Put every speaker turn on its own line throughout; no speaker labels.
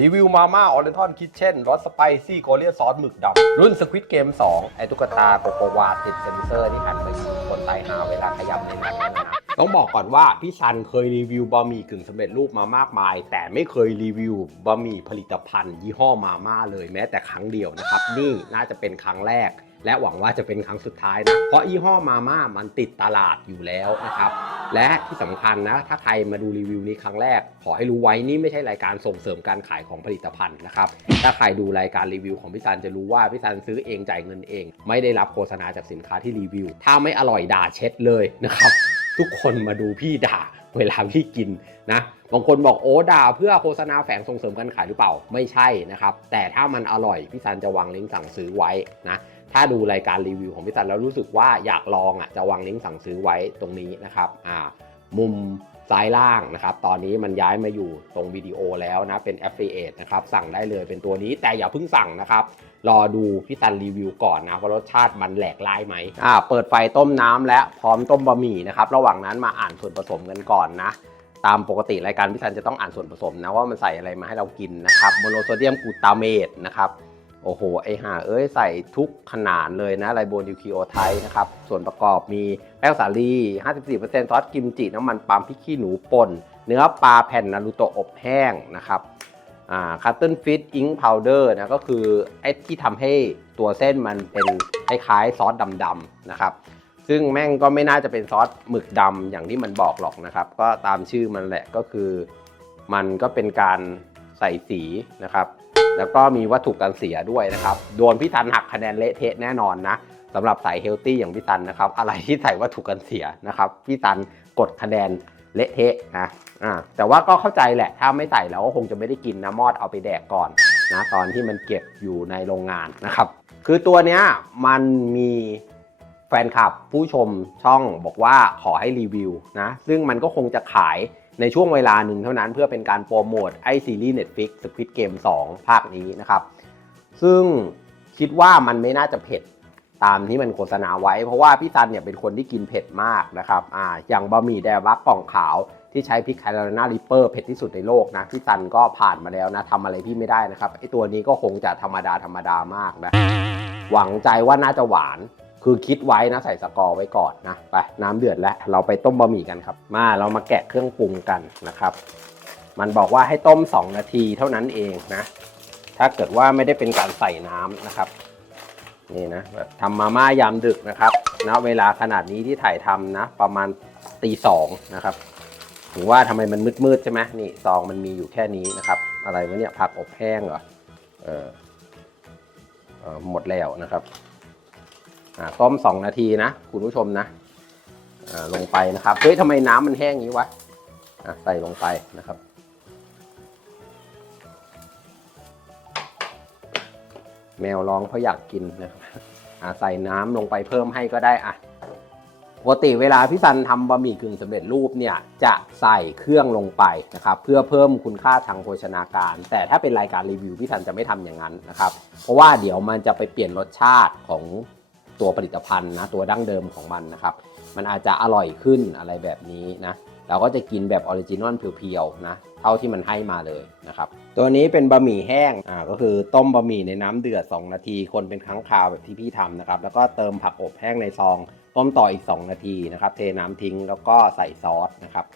รีวิวมาม่าออเรนทอนคิทเช่นรสสไปซี่โกเลียซอสหมึกดำรุ่นสควิตเกม 2 ไอตุ๊กตาโกโกวาติดเซนเซอร์ที่หันไปคนตายหาเวลาขยำในนั้นนะต้องบอกก่อนว่า พี่ซันเคยรีวิวบะหมี่กึ่งสำเร็จรูปมามากมาย แต่ไม่เคยรีวิวบะหมี่ผลิตภัณฑ์ ยี่ห้อมาม่าเลยแม้แต่ครั้งเดียวนะครับ นี่น่าจะเป็นครั้งแรก และหวังว่าจะเป็นครั้งสุดท้ายนะ เพราะยี่ห้อมาม่ามันติดตลาดอยู่แล้วนะครับ และที่สำคัญนะ ถ้าใครมาดูรีวิวนี้ครั้งแรก ขอให้รู้ไว้นี่ไม่ใช่รายการส่งเสริมการขายของผลิตภัณฑ์นะครับ ถ้าใครดูรายการรีวิวของพี่ซันจะรู้ว่าพี่ซันซื้อเองจ่ายเงินเอง ไม่ได้รับโฆษณาจากสินค้าที่รีวิว ถ้าไม่อร่อยด่าเช็ดเลยนะครับ ทุกคนมาดูพี่ด่าเวลาพี่กินนะบางคนบอกโอ้ด่าเพื่อโฆษณาแฝงส่งเสริมการขายหรือเปล่าไม่ใช่นะครับ แต่ถ้ามันอร่อยพี่ซันจะวางลิงก์สั่งซื้อไว้นะ ถ้าดูรายการรีวิวของพี่ซันแล้วรู้สึกว่าอยากลองอะจะวางลิงก์สั่งซื้อไว้ตรงนี้นะครับอ่ามุมซ้ายล่างนะครับตอนนี้มันย้ายมาอยู่ตรงวิดีโอแล้วนะเป็น Affiliate นะครับสั่งได้เลยเป็นตัวนี้แต่อย่าเพิ่งสั่งนะครับรอดูพี่ซันรีวิวก่อนนะว่ารสชาติมันแหลกลายไหมอ่าเปิดไฟต้มน้ำและพร้อมต้มบะหมี่นะครับระหว่างนั้นมาอ่านส่วนผสมกันก่อนนะตามปกติรายการพี่ซันจะต้องอ่านส่วนผสมนะว่ามันใส่อะไรมาให้เรากินนะครับโมโนโซเดียมกลูตาเมตนะครับ โอ้โห ไอห่าเอ้ยใส่ทุกขนาดเลยนะไลโบนิวคลีโอไทด์นะครับ ส่วนประกอบมีแป้งสาลี 54%ซอสกิมจิ น้ำมันปาล์มพริกขี้หนูป่น เนื้อปลาแผ่นนารูโตะอบแห้งนะครับอ่าคัตเติลฟิตอิงพาวเดอร์นะก็คือไอ้ที่ทำให้ตัวเส้นมันเป็นคล้ายๆซอสดำๆนะครับ ซึ่งแม่งก็ไม่น่าจะเป็นซอสหมึกดำอย่างที่มันบอกหรอกนะครับ ก็ตามชื่อมันแหละก็คือ มันก็เป็นการใส่สีนะครับ แล้วก็มีวัตถุกันเสียด้วยนะครับโดนพี่ตันหักคะแนนเละเทะแน่นอนนะสำหรับสายเฮลตี้อย่างพี่ตันนะครับ อะไรที่ใส่วัตถุกันเสียนะครับพี่ตันกดคะแนนเละเทะนะอ่าแต่ว่าก็เข้าใจแหละ ถ้าไม่ใส่เราก็คงจะไม่ได้กินนะมอดเอาไปแดกก่อนนะตอนที่มันเก็บอยู่ในโรงงานนะครับ คือตัวเนี้ยมันมีแฟนคลับผู้ชมช่องบอกว่าขอให้รีวิวนะซึ่งมันก็คงจะขาย ในช่วงเวลาหนึ่งเท่านั้นเพื่อเป็นการโปรโมทไอซีรีส์ Netflix Squid Game 2 ภาคนี้นะครับ ซึ่งคิดว่ามันไม่น่าจะเผ็ดตามที่มันโฆษณาไว้ เพราะว่าพี่ซันเนี่ยเป็นคนที่กินเผ็ดมากนะครับอ่าอย่างบะหมี่แดวักกล่องขาวที่ใช้พริกไคลานาริปเปอร์เผ็ดที่สุดในโลกนะพี่ซันก็ผ่านมาแล้วนะทำอะไรพี่ไม่ได้นะครับไอตัวนี้ก็คงจะธรรมดาธรรมดามากนะหวังใจว่าน่าจะหวาน คือคิดไว้นะใส่สกอร์ไว้ก่อนนะไปน้ำเดือดแล้วเราไปต้มบะหมี่กันครับ มาเรามาแกะเครื่องปรุงกันนะครับ มันบอกว่าให้ต้ม 2 นาทีเท่านั้นเองนะ ถ้าเกิดว่าไม่ได้เป็นการใส่น้ำนะครับนี่นะแบบทำมาม่ายามดึกนะครับณเวลาขนาดนี้ที่ถ่ายทำนะ ประมาณตีสองนะครับถึงว่าทำไมมันมืดๆใช่ไหมนี่ซองมันมีอยู่แค่นี้นะครับ อะไรวะเนี่ยผักอบแห้งเหรอเออเออหมดแล้วนะครับ ต้ม 2 นาทีนะ คุณผู้ชมนะลงไปนะครับ เฮ้ยทำไมน้ำมันแห้งอย่างนี้วะะใส่ลงไปนะครับ แมวร้องเพราะอยากกินนะครับใส่น้ำลงไปเพิ่มให้ก็ได้อะปกติเวลาพี่ซันทำบะหมี่กึ่งสำเร็จรูปเนี่ยจะใส่เครื่องลงไปนะครับ เพื่อเพิ่มคุณค่าทางโภชนาการ แต่ถ้าเป็นรายการรีวิวพี่ซันจะไม่ทำอย่างนั้นนะครับ เพราะว่าเดี๋ยวมันจะไปเปลี่ยนรสชาติของ ตัวผลิตภัณฑ์นะตัวดั้งเดิมของมันนะครับมันอาจจะอร่อยขึ้นอะไรแบบนี้นะเราก็จะกินแบบออริจินอลเพียวๆนะเท่าที่มันให้มาเลยนะครับตัวนี้เป็นบะหมี่แห้งอ่าก็คือต้มบะหมี่ในน้ำเดือด 2 นาที คนเป็นครั้งคราวแบบที่พี่ทำนะครับแล้วก็เติมผักอบแห้งในซองต้มต่ออีก 2 นาทีนะครับเทน้ำทิ้งแล้วก็ใส่ซอสนะครับ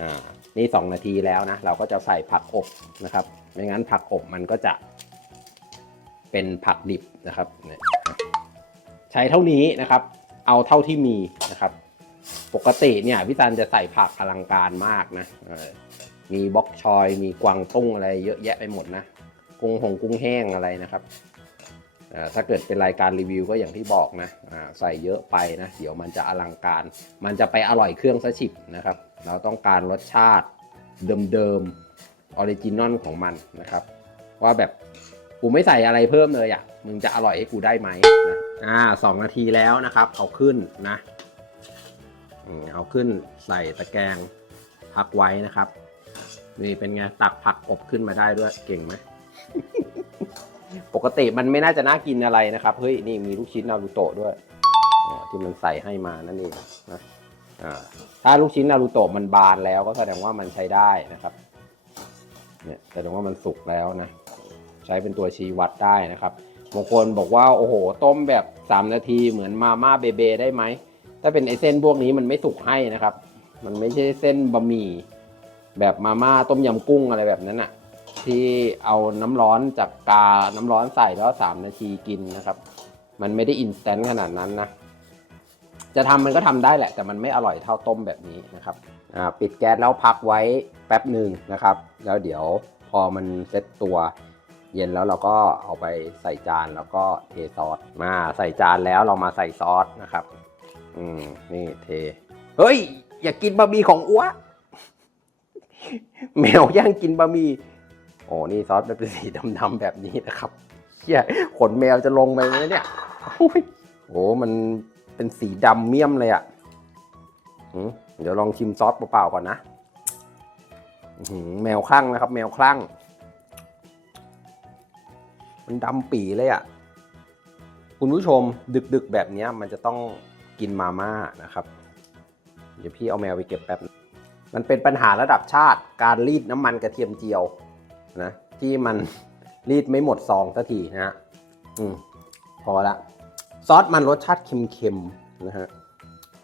อ่านี่ 2 นาทีแล้วนะเราก็จะใส่ผักอบนะครับไม่งั้นผักอบมันก็จะเป็นผักดิบนะครับเนี่ย ใช้เท่านี้นะครับ เอาเท่าที่มีนะครับ ปกติเนี่ยพี่ซันจะใส่ผักอลังการมากนะมีบ็อกชอย มีกวางตุ้งอะไรเยอะแยะไปหมดนะกุ้งหงกุ้งแห้งอะไรนะครับอ่าถ้าเกิดเป็นรายการรีวิวก็อย่างที่บอกนะอ่าใส่เยอะไปนะเดี๋ยวมันจะอลังการ มันจะไปอร่อยเครื่องซะฉิบนะครับ เราต้องการรสชาติเดิมๆออริจินอลของมันนะครับ ว่าแบบกูไม่ใส่อะไรเพิ่มเลยอะ มึงจะอร่อยให้กูได้ไหมนะอ่าสองนาทีแล้วนะครับ เอาขึ้นนะเอาขึ้นใส่ตะแกรงพักไว้นะครับ นี่เป็นไงตักผักอบขึ้นมาได้ด้วยเก่งไหมปกติมันไม่น่าจะน่ากินอะไรนะครับ เฮ้ยนี่มีลูกชิ้นนารูโตะด้วยที่มันใส่ให้มานั่นเองนะอ่าถ้าลูกชิ้นนารูโตะมันบานแล้วก็แสดงว่ามันใช้ได้นะครับ เนี่ยแสดงว่ามันสุกแล้วนะ ใช้เป็นตัวชี้วัดได้นะครับ บางคนบอกว่าโอ้โห ต้มแบบ 3 นาทีเหมือนมาม่าเบเบได้ไหม ถ้าเป็นไอเส้นพวกนี้มันไม่สุกให้นะครับ มันไม่ใช่เส้นบะหมี่แบบมาม่าต้มยำกุ้งอะไรแบบนั้นอะที่เอาน้ำร้อนจากกา น้ำร้อนใส่แล้วสามนาทีกินนะครับ มันไม่ได้อินสแตนต์ขนาดนั้นนะ จะทำมันก็ทำได้แหละ แต่มันไม่อร่อยเท่าต้มแบบนี้นะครับปิดแก๊สแล้วพักไว้แป๊บหนึ่งนะครับ แล้วเดี๋ยวพอมันเซ็ตตัว เย็นแล้วเราก็เอาไปใส่จานแล้วก็เทซอสมาใส่จานแล้วเรามาใส่ซอสนะครับ อืมนี่เท เฮ้ย อย่ากกินบะหมี่ของอ้วแมวย่างกินบะหมี่โอ้นี่ซอสมันเป็นสีดำๆแบบนี้นะครับเชี่ยขนแมวจะลงไปไหมเนี่ยโอ้ยโอ้มันเป็นสีดำเมี่ยมเลยอะ่ะเดี๋ยวลองชิมซอสเปล่าๆก่อนนะแมวคลั่งนะครับ แมวคลั่ง มันดำปีเลยอะ่ะ คุณผู้ชมดึกๆแบบนี้มันจะต้องกินมาม่านะครับ เดี๋ยวพี่เอาแมวไปเก็บแป๊บ มันเป็นปัญหาระดับชาติการรีดน้ำมันกระเทียมเจียวนะที่มันรีดไม่หมดซองสักทีนะฮะอืมพอละ ซอสมันรสชาติเค็มๆนะฮะ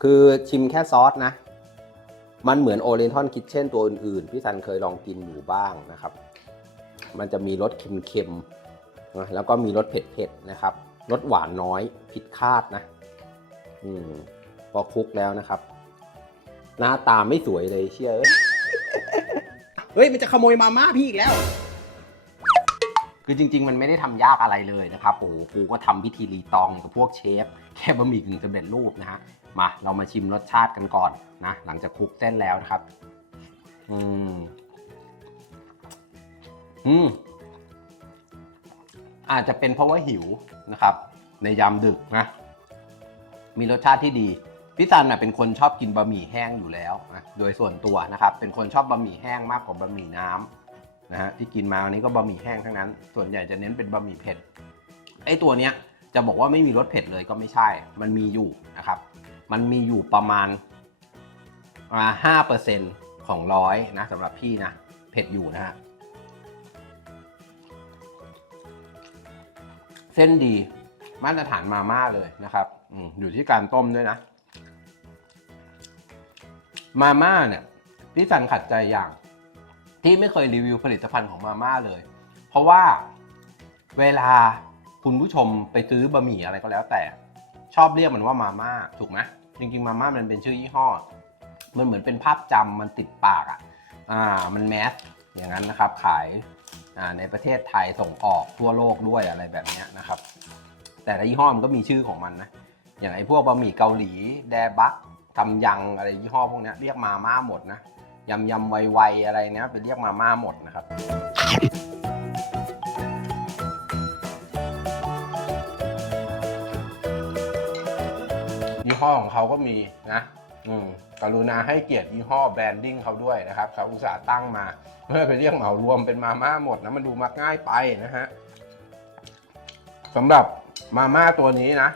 คือชิมแค่ซอสนะ มันเหมือนโอเรนทอนคิทเช่นตัวอื่นๆ พี่ซันเคยลองกินอยู่บ้างนะครับ มันจะมีรสเค็มๆ นะแล้วก็มีรสเผ็ดๆนะครับรสหวานน้อยผิดคาดนะ อืมพอคลุกแล้วนะครับ หน้าตาไม่สวยเลยเชื่อเอ้ยเฮ้ยมันจะขโมยมาม่าพี่อีกแล้ว คือจริง ๆ มันไม่ได้ทำยากอะไรเลยนะครับโอ้โหกูก็ทำพิธีรีตองกับพวกเชฟ แค่บะหมี่กึ่งสำเร็จรูปนะฮะมาเรามาชิมรสชาติกันก่อนนะหลังจากคลุกเส้นแล้วนะครับ อืมอืม อาจจะเป็นเพราะว่าหิวนะครับ ในยามดึกนะมีรสชาติที่ดีพี่ซันนะเป็นคนชอบกินบะหมี่แห้งอยู่แล้วนะโดยส่วนตัวนะครับ เป็นคนชอบบะหมี่แห้งมากกว่าบะหมี่น้ำนะฮะที่กินมาวันนี้ก็บะหมี่แห้งทั้งนั้น ส่วนใหญ่จะเน้นเป็นบะหมี่เผ็ดไอ้ตัวเนี้ยจะบอกว่าไม่มีรสเผ็ดเลยก็ไม่ใช่ มันมีอยู่นะครับ มันมีอยู่ประมาณห้าเปอร์เซ็นต์ของร้อยนะสำหรับพี่นะ เผ็ดอยู่นะฮะ เส้นดีมาตรฐานมาม่าเลยนะครับออยู่ที่การต้มด้วยนะ มาม่าเนี่ยพี่สันขัดใจอย่าง ที่ไม่เคยรีวิวผลิตภัณฑ์ของมาม่าเลย เพราะว่าเวลาคุณผู้ชมไปซื้อบะหมี่อะไรก็แล้วแต่ ชอบเรียกมันว่ามาม่าถูกไหมจริงๆมาม่ามันเป็นชื่อยี่ห้อ มันเหมือนเป็นภาพจำมันติดปากอะอ่ามันแมสอย่างนั้นนะครับ ขาย ในประเทศไทยส่งออกทั่วโลกด้วยอะไรแบบนี้นะครับ แต่ละยี่ห้อมันก็มีชื่อของมันนะ อย่างไอ้พวกบะหมี่เกาหลี แดบักทำยังอะไรยี่ห้อพวกนี้เรียกมาม่าหมดนะยำยำไวๆอะไรเนี้ยไปเรียกมาม่าหมดนะครับยี่ห้อของเขาก็มีนะ กรุณาให้เกียรติยี่ห้อแบรนดิ้งเขาด้วยนะครับเขาอุตส่าห์ตั้งมาเพื่อไปเรียกเหมารวมเป็นมาม่าหมดนะมันดูมักง่ายไปนะฮะสำหรับมาม่าตัวนี้นะ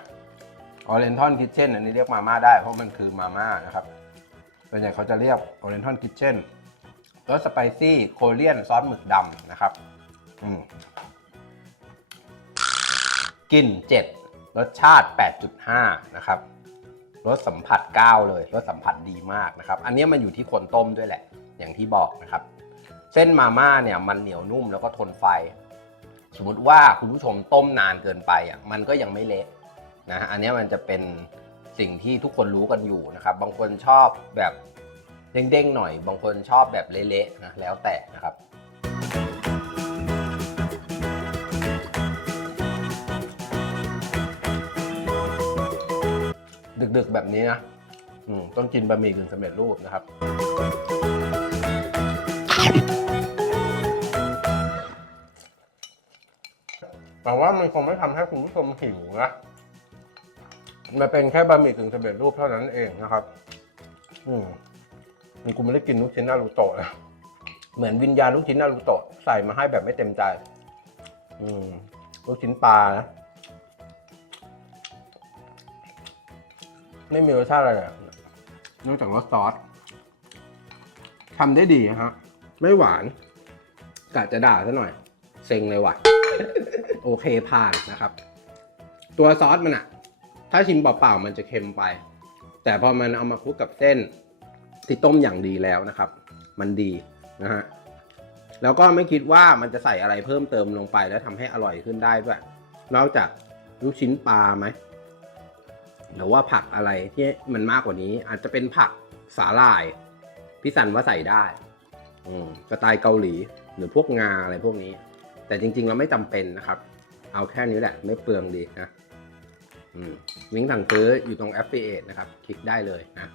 ออเรนทอนคิ t เช่นอันนี้เรียกมาม่าได้เพราะมันคือมาม่านะครับส่วนใหญ่เขาจะเรียกออเรนทอนคิ t เช่นรสสไปซี่โคเรียนซอสหมึกดำนะครับอืกลิ่น7รสชาติ 8.5 นะครับ รสสัมผัส9เลยรสสัมผัสดีมากนะครับ อันนี้มันอยู่ที่คนต้มด้วยแหละ อย่างที่บอกนะครับ เส้นมาม่าเนี่ยมันเหนียวนุ่มแล้วก็ทนไฟ สมมติว่าคุณผู้ชมต้มนานเกินไปอะมันก็ยังไม่เละนะอันนี้มันจะเป็นสิ่งที่ทุกคนรู้กันอยู่นะครับ บางคนชอบแบบเด้งๆหน่อย บางคนชอบแบบเละๆนะแล้วแต่นะครับ ดึกๆแบบนี้นะอืมต้องกินบะหมี่กึ่งสำเร็จรูปนะครับ แต่ว่ามันคงไม่ทำให้คุณผู้ชมหิวนะ มันเป็นแค่บะหมี่กึ่งสำเร็จรูปเท่านั้นเองนะครับ อืมมันกูไม่ได้กินลูกชิ้นนารูโตะนะเหมือนวิญญาณลูกชิ้นนารูโตะใส่มาให้แบบไม่เต็มใจ อืมลูกชิ้นปลานะ ไม่มีรสชาติอะไรเลยนอกจากรสซอสทำได้ดีฮะ ไม่หวานกะจะด่าซะหน่อย เซ็งเลยว่ะ โอเคผ่านนะครับ ตัวซอสมันอะถ้าชิมเปล่าๆมันจะเค็มไป แต่พอมันเอามาคลุกกับเส้นที่ต้มอย่างดีแล้วนะครับ มันดีนะฮะแล้วก็ไม่คิดว่ามันจะใส่อะไรเพิ่มเติมลงไปแล้วทำให้อร่อยขึ้นได้ด้วย นอกจากลูกชิ้นปลาไหม หรือว่าผักอะไรที่มันมากกว่านี้ อาจจะเป็นผักสาหร่ายพี่สันว่าใส่ได้อืมสไตล์เกาหลี หรือพวกงาอะไรพวกนี้ แต่จริงๆเราไม่จำเป็นนะครับ เอาแค่นี้แหละ ไม่เปลืองดีนะมลิงก์สั่งซื้ออยู่ตรง Affiliate นะครับ คลิกได้เลยนะ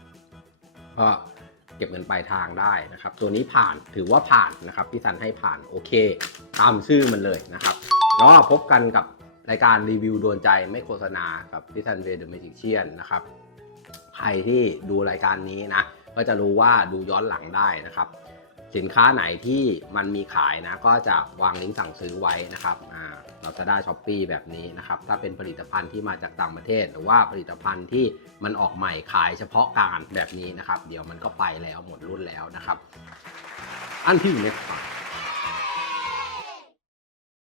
ก็เก็บเงินปลายทางได้นะครับ ตัวนี้ผ่านถือว่าผ่านนะครับพี่สันให้ผ่านโอเค ตามชื่อมันเลยนะครับแล้วพบกันกับ รายการรีวิวโดนใจไม่โฆษณากับพี่สันเวเดอร์เมจิเชียนนะครับ ใครที่ดูรายการนี้นะ ก็จะรู้ว่าดูย้อนหลังได้นะครับ สินค้าไหนที่มันมีขายนะ ก็จะวางลิงก์สั่งซื้อไว้นะครับอ่าเราจะได้ช้อปปีแบบนี้นะครับ ถ้าเป็นผลิตภัณฑ์ที่มาจากต่างประเทศ หรือว่าผลิตภัณฑ์ที่มันออกใหม่ขายเฉพาะการแบบนี้นะครับ เดี๋ยวมันก็ไปแล้วหมดรุ่นแล้วนะครับ อันที่อยู่ในฝา